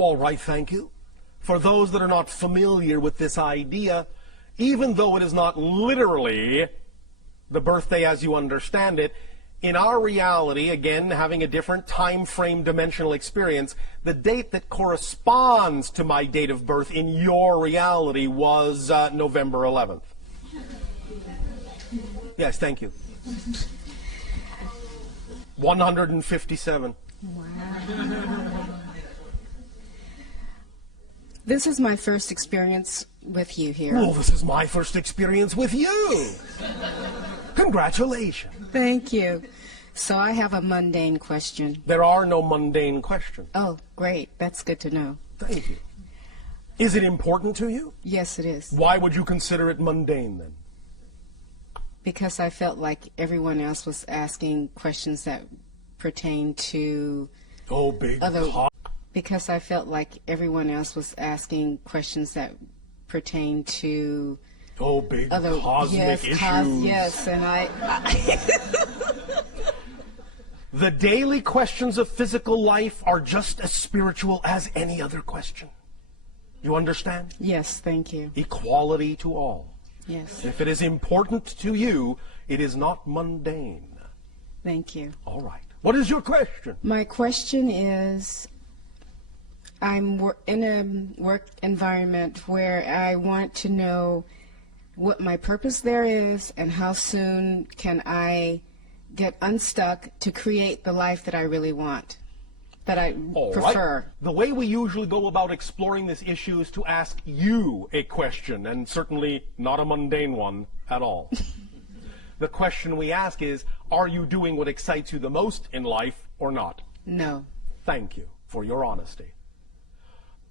All right, thank you. For those that are not familiar with this idea, even though it is not literally the birthday as you understand it, in our reality, again, having a different time frame dimensional experience, the date that corresponds to my date of birth in your reality was November 11th. Yes, thank you. 157. Wow. This is my first experience with you here. Well, this is my first experience with you. Congratulations. Thank you. So I have a mundane question. There are no mundane questions. Oh, great. That's good to know. Thank you. Is it important to you? Yes, it is. Why would you consider it mundane then? Because I felt like everyone else was asking questions that pertain to other. Because I felt like everyone else was asking questions that pertain to other cosmic issues. Yes, and I The daily questions of physical life are just as spiritual as any other question. You understand? Yes, thank you. Equality to all. Yes. If it is important to you, it is not mundane. Thank you. All right. What is your question? My question is, I'm in a work environment where I want to know what my purpose there is and how soon can I get unstuck to create the life that I really want, that I prefer. Right. The way we usually go about exploring this issue is to ask you a question, and certainly not a mundane one at all. The question we ask is, are you doing what excites you the most in life or not? No. Thank you for your honesty.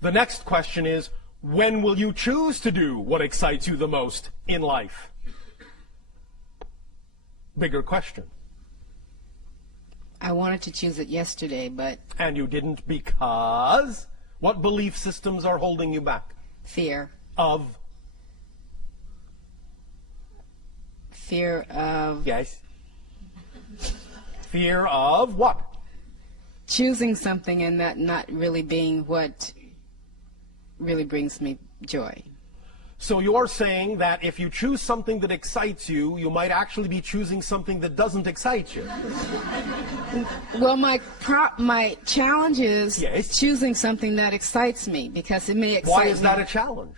The next question is, when will you choose to do what excites you the most in life? Bigger question. I wanted to choose it yesterday, but... And you didn't because? What belief systems are holding you back? Fear. Of? Fear of... Yes. Fear of what? Choosing something and that not really being what really brings me joy. So you're saying that if you choose something that excites you, you might actually be choosing something that doesn't excite you. Well, my challenge is Yes. choosing something that excites me, because it may excite me. Why is that a challenge?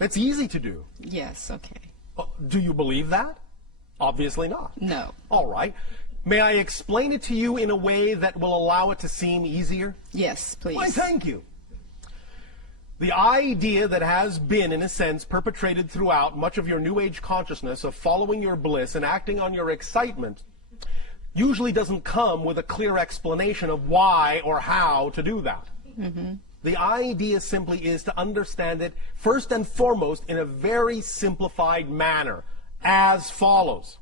It's easy to do. Yes, okay. Do you believe that? Obviously not. No. All right. May I explain it to you in a way that will allow it to seem easier? Yes, please. Why, thank you. The idea that has been, in a sense, perpetrated throughout much of your New Age consciousness of following your bliss and acting on your excitement usually doesn't come with a clear explanation of why or how to do that. Mm-hmm. The idea simply is to understand it first and foremost in a very simplified manner, as follows.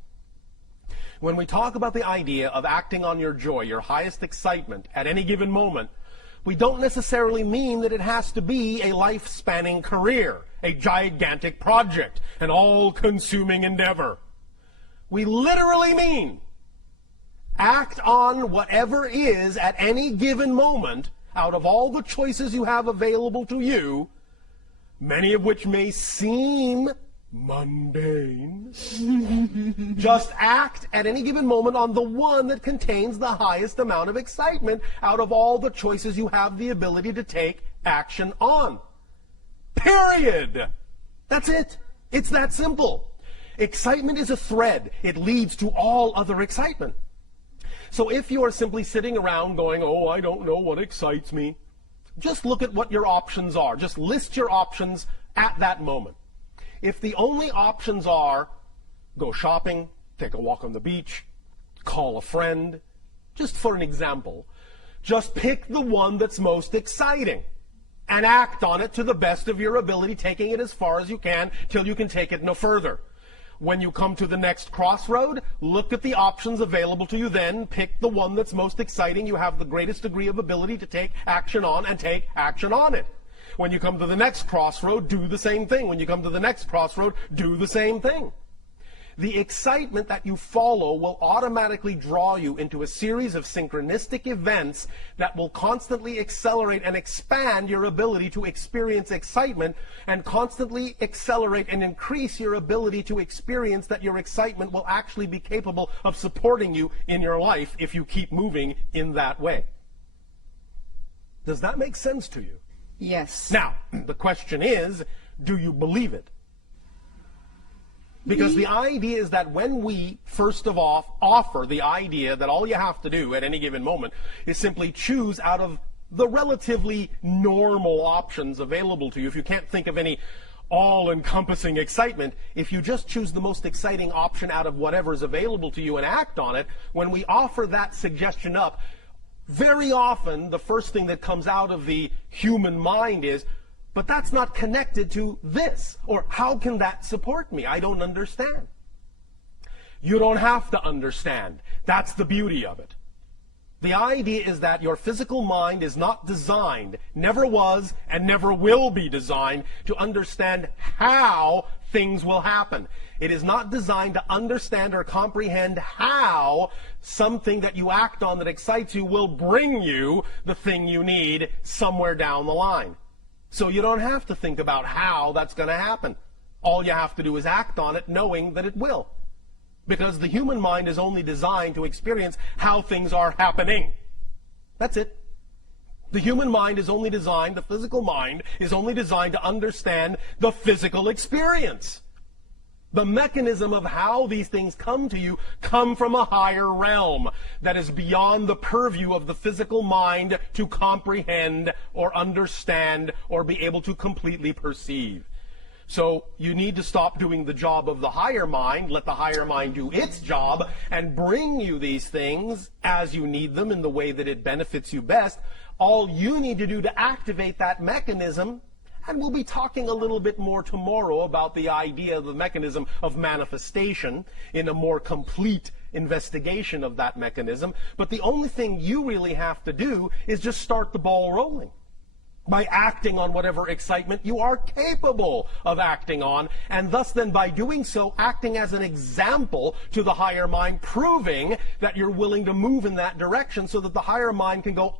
When we talk about the idea of acting on your joy, your highest excitement at any given moment, we don't necessarily mean that it has to be a life-spanning career, a gigantic project, an all-consuming endeavor. We literally mean act on whatever is at any given moment out of all the choices you have available to you, many of which may seem mundane. Just act at any given moment on the one that contains the highest amount of excitement out of all the choices you have the ability to take action on. Period. That's it. It's that simple. Excitement is a thread. It leads to all other excitement. So if you are simply sitting around going, oh, I don't know what excites me, just look at what your options are. Just list your options at that moment. If the only options are go shopping, take a walk on the beach, call a friend, just for an example, just pick the one that's most exciting and act on it to the best of your ability, taking it as far as you can till you can take it no further. When you come to the next crossroad, look at the options available to you then, pick the one that's most exciting, you have the greatest degree of ability to take action on, and take action on it. When you come to the next crossroad, do the same thing. When you come to the next crossroad, do the same thing. the excitement that you follow will automatically draw you into a series of synchronistic events that will constantly accelerate and expand your ability to experience excitement, and constantly accelerate and increase your ability to experience that your excitement will actually be capable of supporting you in your life if you keep moving in that way. Does that make sense to you? Yes. Now, the question is, do you believe it? Because the idea is that when we, first of all, offer the idea that all you have to do at any given moment is simply choose out of the relatively normal options available to you. If you can't think of any all-encompassing excitement, if you just choose the most exciting option out of whatever is available to you and act on it, when we offer that suggestion up, very often the first thing that comes out of the human mind is, but that's not connected to this, or how can that support me? I don't understand. You don't have to understand. That's the beauty of it. The idea is that your physical mind is not designed, never was, and never will be designed to understand how things will happen. It is not designed to understand or comprehend how something that you act on that excites you will bring you the thing you need somewhere down the line. So you don't have to think about how that's going to happen. All you have to do is act on it knowing that it will. Because the human mind is only designed to experience how things are happening. That's it. The human mind is only designed, the physical mind is only designed to understand the physical experience. The mechanism of how these things come to you come from a higher realm that is beyond the purview of the physical mind to comprehend or understand or be able to completely perceive. So you need to stop doing the job of the higher mind, let the higher mind do its job, and bring you these things as you need them in the way that it benefits you best. All you need to do to activate that mechanism, and we'll be talking a little bit more tomorrow about the idea of the mechanism of manifestation in a more complete investigation of that mechanism, but the only thing you really have to do is just start the ball rolling by acting on whatever excitement you are capable of acting on, and thus then by doing so, acting as an example to the higher mind, proving that you're willing to move in that direction so that the higher mind can go,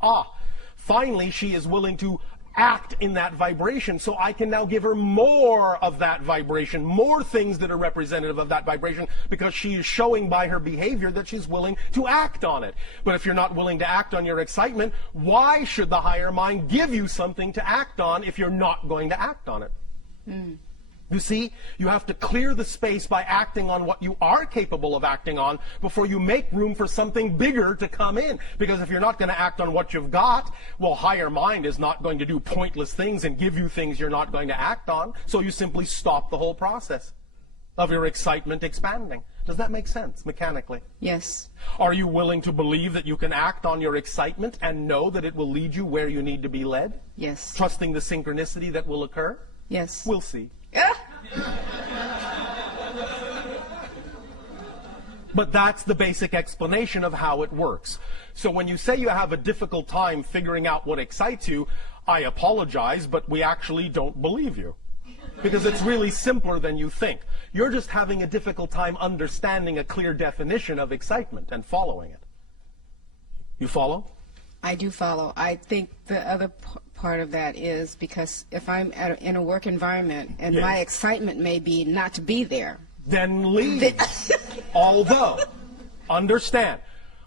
finally she is willing to act in that vibration, so I can now give her more of that vibration, more things that are representative of that vibration, because she is showing by her behavior that she's willing to act on it. But if you're not willing to act on your excitement, why should the higher mind give you something to act on if you're not going to act on it? You see, you have to clear the space by acting on what you are capable of acting on before you make room for something bigger to come in. Because if you're not going to act on what you've got, well, higher mind is not going to do pointless things and give you things you're not going to act on. So you simply stop the whole process of your excitement expanding. Does that make sense mechanically? Yes. Are you willing to believe that you can act on your excitement and know that it will lead you where you need to be led? Yes. Trusting the synchronicity that will occur? Yes. We'll see. But that's the basic explanation of how it works. So when you say you have a difficult time figuring out what excites you, I apologize, but we actually don't believe you. Because it's really simpler than you think. You're just having a difficult time understanding a clear definition of excitement and following it. You follow? I do follow. I think the other part of that is because if I'm in a work environment and Yes. my excitement may be not to be there. Then leave. Although, understand,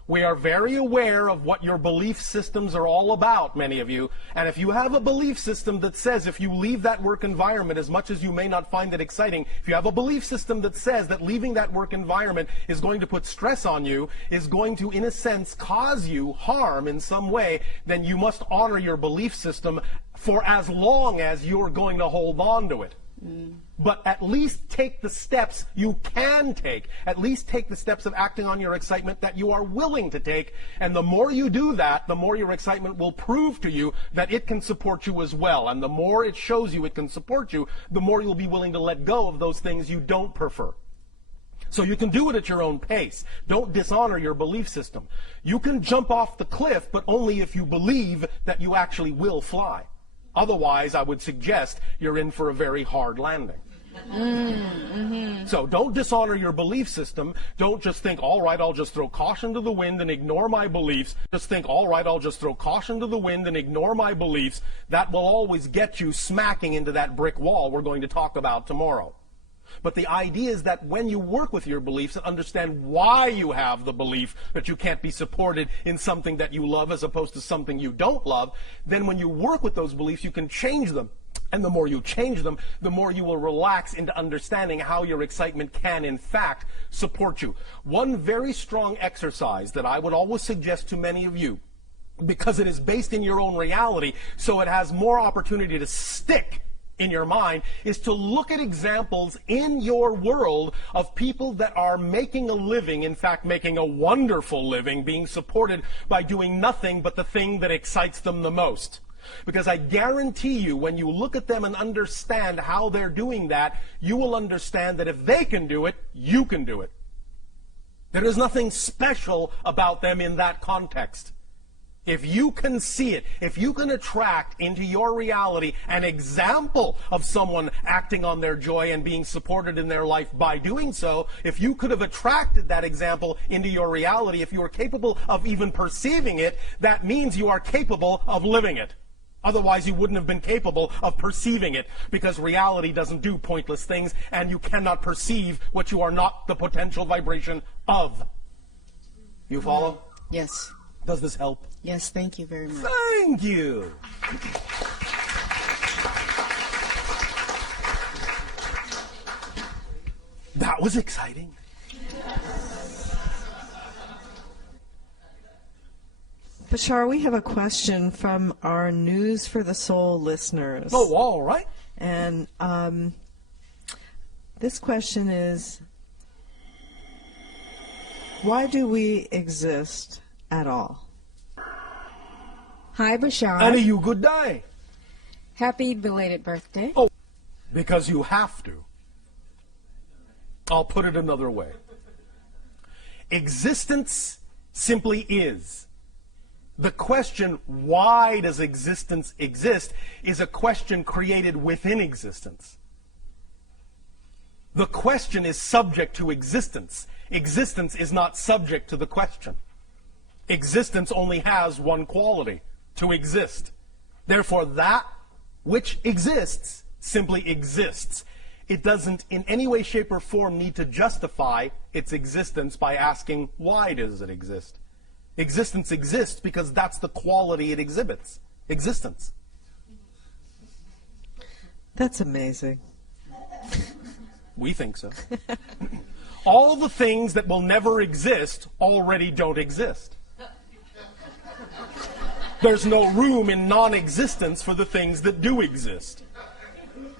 we are very aware of what your belief systems are all about, many of you. And if you have a belief system that says if you leave that work environment, as much as you may not find it exciting, if you have a belief system that says that leaving that work environment is going to put stress on you, is going to, in a sense, cause you harm in some way, then you must honor your belief system for as long as you're going to hold on to it. But at least take the steps you can take. At least take the steps of acting on your excitement that you are willing to take. And the more you do that, the more your excitement will prove to you that it can support you as well. And the more it shows you it can support you, the more you'll be willing to let go of those things you don't prefer. So you can do it at your own pace. Don't dishonor your belief system. You can jump off the cliff, but only if you believe that you actually will fly. Otherwise, I would suggest you're in for a very hard landing. So don't dishonor your belief system. Don't just think, all right, I'll just throw caution to the wind and ignore my beliefs. Just think, all right, I'll just throw caution to the wind and ignore my beliefs. That will always get you smacking into that brick wall we're going to talk about tomorrow. But the idea is that when you work with your beliefs and understand why you have the belief that you can't be supported in something that you love as opposed to something you don't love, then when you work with those beliefs, you can change them. And the more you change them, the more you will relax into understanding how your excitement can, in fact, support you. One very strong exercise that I would always suggest to many of you, because it is based in your own reality, so it has more opportunity to stick in your mind, is to look at examples in your world of people that are making a living, in fact making a wonderful living, being supported by doing nothing but the thing that excites them the most. Because I guarantee you, when you look at them and understand how they're doing that, you will understand that if they can do it, you can do it. There is nothing special about them in that context. If you can see it, if you can attract into your reality an example of someone acting on their joy and being supported in their life by doing so, if you could have attracted that example into your reality, if you are capable of even perceiving it, that means you are capable of living it. Otherwise, you wouldn't have been capable of perceiving it, because reality doesn't do pointless things, and you cannot perceive what you are not the potential vibration of. You follow? Yes. Does this help? Yes, thank you very much. Thank you. That was exciting. Bashar, we have a question from our News for the Soul listeners. Oh, all right. And this question is, why do we exist at all? Hi, Bashar. And you good day. Happy belated birthday. Oh, because you have to. I'll put it another way. Existence simply is. The question, why does existence exist, is a question created within existence. The question is subject to existence. Existence is not subject to the question. Existence only has one quality: to exist. Therefore, that which exists simply exists. It doesn't in any way, shape, or form need to justify its existence by asking, why does it exist? Existence exists because that's the quality it exhibits. Existence. That's amazing. We think so. All the things that will never exist already don't exist. There's no room in non-existence for the things that do exist.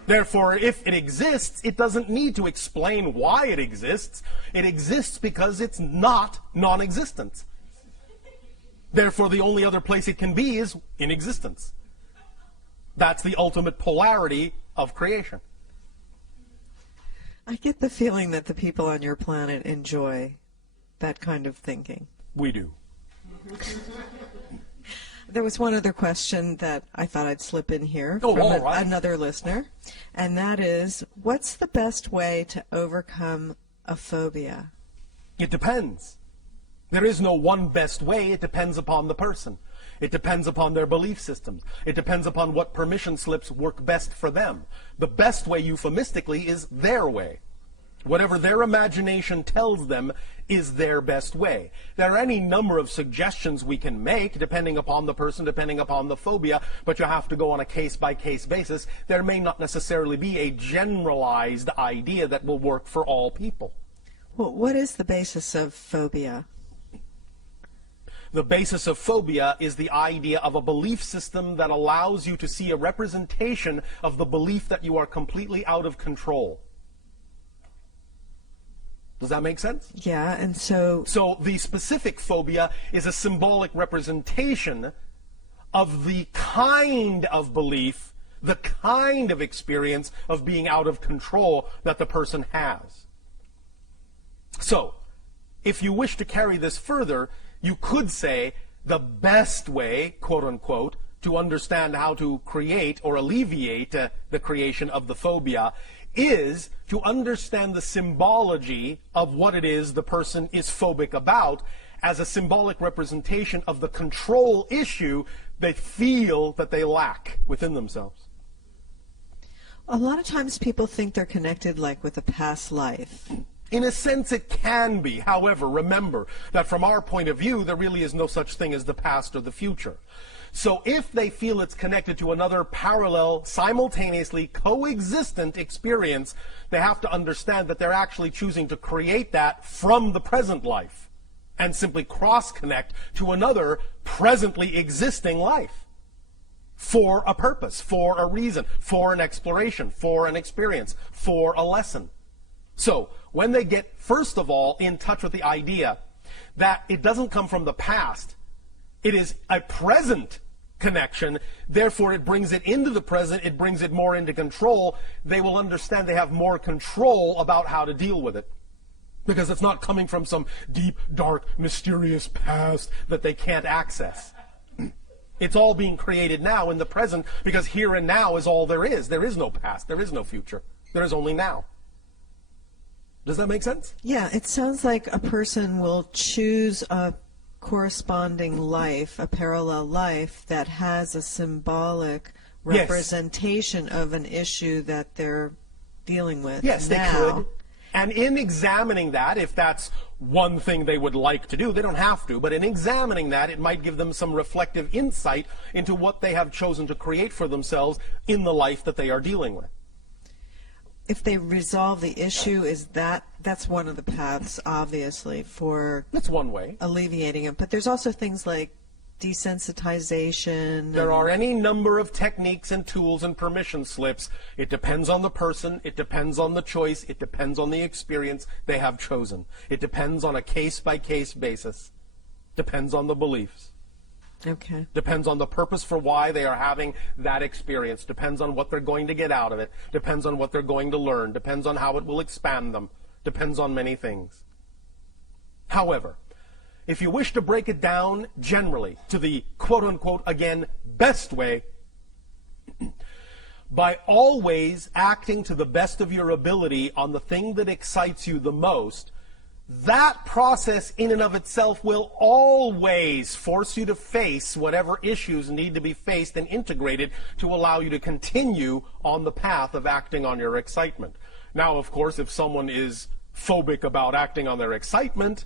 Therefore, if it exists, it doesn't need to explain why it exists. It exists because it's not non-existence. Therefore, the only other place it can be is in existence. That's the ultimate polarity of creation. I get the feeling that the people on your planet enjoy that kind of thinking. We do. There was one other question that I thought I'd slip in here Oh, from all right. another listener, and that is, what's the best way to overcome a phobia? It depends. There is no one best way. It depends upon the person. It depends upon their belief systems. It depends upon what permission slips work best for them. The best way, euphemistically, is their way. Whatever their imagination tells them is their best way. There are any number of suggestions we can make, depending upon the person, depending upon the phobia, but you have to go on a case-by-case basis. There may not necessarily be a generalized idea that will work for all people. Well, what is the basis of phobia? The basis of phobia is the idea of a belief system that allows you to see a representation of the belief that you are completely out of control. Does that make sense? Yeah, and so the specific phobia is a symbolic representation of the kind of belief, the kind of experience of being out of control that the person has. So, if you wish to carry this further, you could say the best way, quote unquote, to understand how to create or alleviate the creation of the phobia is to understand the symbology of what it is the person is phobic about as a symbolic representation of the control issue they feel that they lack within themselves. A lot of times people think they're connected like with a past life. In a sense, it can be. However, remember that from our point of view, there really is no such thing as the past or the future. So if they feel it's connected to another parallel, simultaneously coexistent experience, they have to understand that they're actually choosing to create that from the present life and simply cross-connect to another presently existing life for a purpose, for a reason, for an exploration, for an experience, for a lesson. So when they get, first of all, in touch with the idea that it doesn't come from the past, it is a present connection, therefore it brings it into the present, it brings it more into control, they will understand they have more control about how to deal with it. Because it's not coming from some deep, dark, mysterious past that they can't access. It's all being created now in the present, because here and now is all there is. There is no past, there is no future. There is only now. Does that make sense? Yeah, it sounds like a person will choose a corresponding life, a parallel life that has a symbolic representation of an issue that they're dealing with. Yes, now. they could. And in examining that, if that's one thing they would like to do, they don't have to, but in examining that, it might give them some reflective insight into what they have chosen to create for themselves in the life that they are dealing with. If they resolve the issue, that's one of the paths, obviously, for That's one way. alleviating it. But there's also things like desensitization. There are any number of techniques and tools and permission slips. It depends on the person. It depends on the choice. It depends on the experience they have chosen. It depends on a case-by-case basis. Depends on the beliefs. Okay. Depends on the purpose for why they are having that experience. Depends on what they're going to get out of it. Depends on what they're going to learn. Depends on how it will expand them. Depends on many things. However, if you wish to break it down generally to the quote-unquote, again, best way, by always acting to the best of your ability on the thing that excites you the most, that process in and of itself will always force you to face whatever issues need to be faced and integrated to allow you to continue on the path of acting on your excitement. Now, of course, if someone is phobic about acting on their excitement,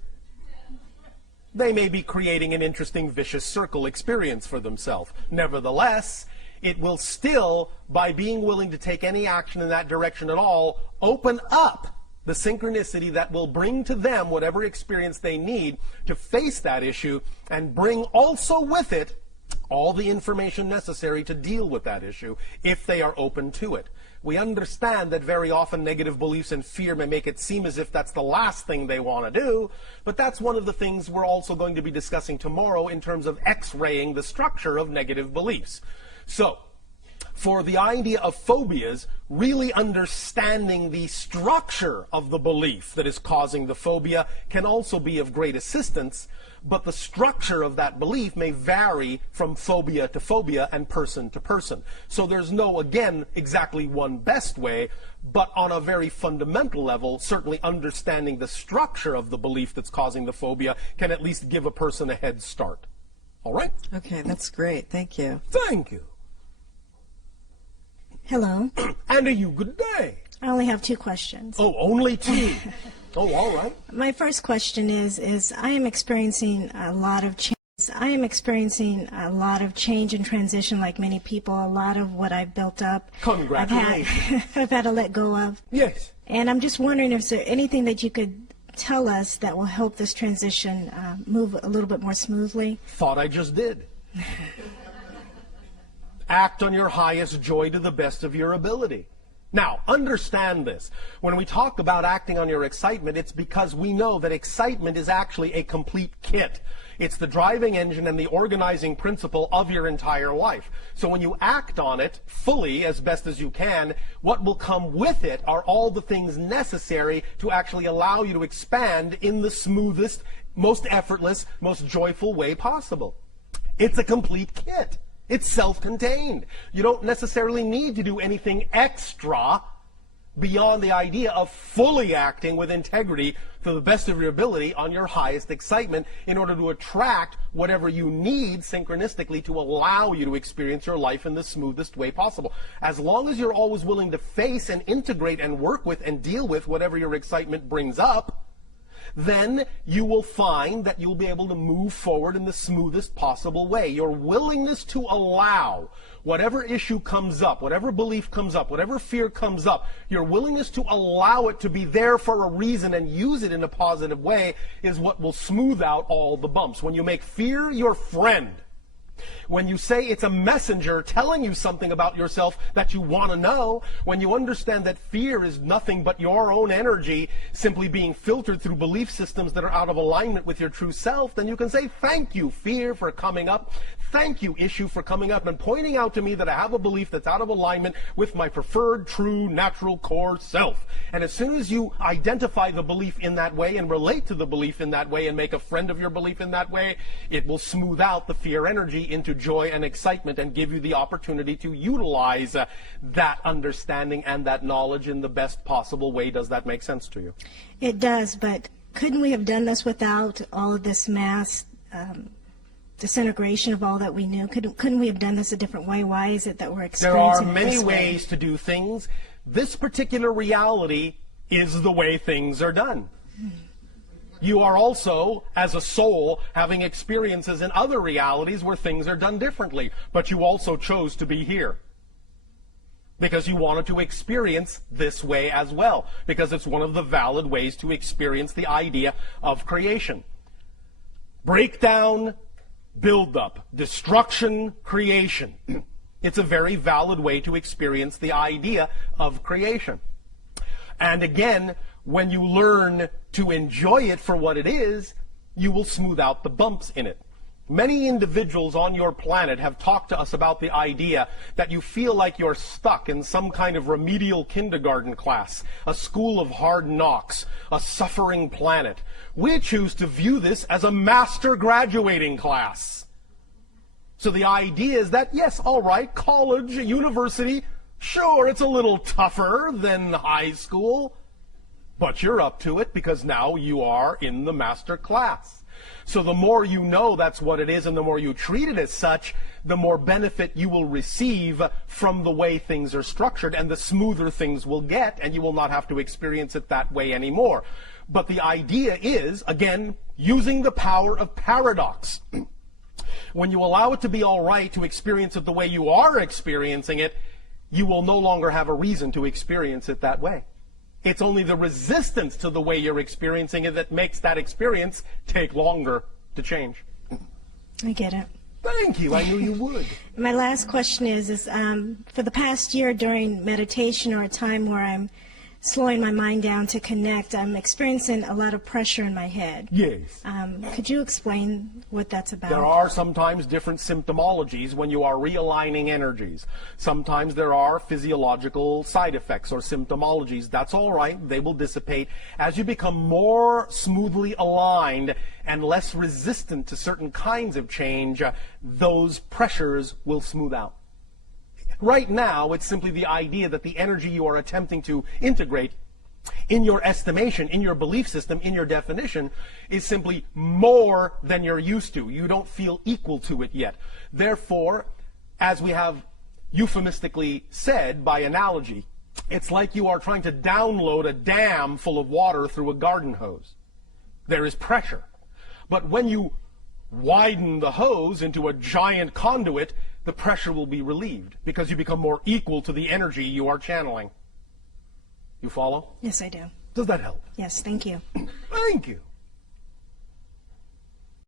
they may be creating an interesting vicious circle experience for themselves. Nevertheless, it will still, by being willing to take any action in that direction at all, open up the synchronicity that will bring to them whatever experience they need to face that issue and bring also with it all the information necessary to deal with that issue if they are open to it. We understand that very often negative beliefs and fear may make it seem as if that's the last thing they want to do, but that's one of the things we're also going to be discussing tomorrow in terms of X-raying the structure of negative beliefs. So, for the idea of phobias, really understanding the structure of the belief that is causing the phobia can also be of great assistance, but the structure of that belief may vary from phobia to phobia and person to person. So there's no, again, exactly one best way, but on a very fundamental level, certainly understanding the structure of the belief that's causing the phobia can at least give a person a head start. All right? Okay, that's great. Thank you. Thank you. Hello. And a you good day. I only have 2 questions. Oh, only 2. Oh, all right. My first question is I am experiencing a lot of change. I am experiencing a lot of change and transition like many people. A lot of what I've built up, Congratulations. I've had to let go of. Yes. And I'm just wondering if there's anything that you could tell us that will help this transition move a little bit more smoothly. Thought I just did. Act on your highest joy to the best of your ability. Now, understand this. When we talk about acting on your excitement, it's because we know that excitement is actually a complete kit. It's the driving engine and the organizing principle of your entire life. So when you act on it fully, as best as you can, what will come with it are all the things necessary to actually allow you to expand in the smoothest, most effortless, most joyful way possible. It's a complete kit. It's self-contained. You don't necessarily need to do anything extra beyond the idea of fully acting with integrity to the best of your ability on your highest excitement in order to attract whatever you need synchronistically to allow you to experience your life in the smoothest way possible. As long as you're always willing to face and integrate and work with and deal with whatever your excitement brings up, then you will find that you'll be able to move forward in the smoothest possible way. Your willingness to allow whatever issue comes up, whatever belief comes up, whatever fear comes up, your willingness to allow it to be there for a reason and use it in a positive way is what will smooth out all the bumps. When you make fear your friend, when you say it's a messenger telling you something about yourself that you want to know, when you understand that fear is nothing but your own energy simply being filtered through belief systems that are out of alignment with your true self, then you can say, thank you, fear, for coming up. Thank you, issue, for coming up and pointing out to me that I have a belief that's out of alignment with my preferred, true, natural core self. And as soon as you identify the belief in that way and relate to the belief in that way and make a friend of your belief in that way, it will smooth out the fear energy into joy and excitement and give you the opportunity to utilize that understanding and that knowledge in the best possible way. Does that make sense to you? It does, but couldn't we have done this without all of this mass disintegration of all that we knew? Couldn't we have done this a different way? Why is it that we're experiencing There are many this ways to do things. This particular reality is the way things are done. You are also, as a soul, having experiences in other realities where things are done differently. But you also chose to be here because you wanted to experience this way as well, because it's one of the valid ways to experience the idea of creation. Breakdown, build-up, destruction, creation. It's a very valid way to experience the idea of creation. And again, when you learn to enjoy it for what it is, you will smooth out the bumps in it. Many individuals on your planet have talked to us about the idea that you feel like you're stuck in some kind of remedial kindergarten class, a school of hard knocks, a suffering planet. We choose to view this as a master graduating class. So the idea is that, yes, all right, college, university, sure, it's a little tougher than high school, but you're up to it because now you are in the master class. So the more you know that's what it is and the more you treat it as such, the more benefit you will receive from the way things are structured and the smoother things will get, and you will not have to experience it that way anymore. But the idea is, again, using the power of paradox. When you allow it to be all right to experience it the way you are experiencing it, you will no longer have a reason to experience it that way. It's only the resistance to the way you're experiencing it that makes that experience take longer to change. I get it. Thank you. I knew you would. My last question is for the past year during meditation or a time where I'm slowing my mind down to connect, I'm experiencing a lot of pressure in my head. Yes. Could you explain what that's about? There are sometimes different symptomologies when you are realigning energies. Sometimes there are physiological side effects or symptomologies. That's all right. They will dissipate. As you become more smoothly aligned and less resistant to certain kinds of change, those pressures will smooth out. Right now, it's simply the idea that the energy you are attempting to integrate in your estimation, in your belief system, in your definition, is simply more than you're used to. You don't feel equal to it yet. Therefore, as we have euphemistically said by analogy, it's like you are trying to download a dam full of water through a garden hose. There is pressure. But when you widen the hose into a giant conduit, the pressure will be relieved because you become more equal to the energy you are channeling. You follow? Yes, I do. Does that help? Yes, thank you. Thank you.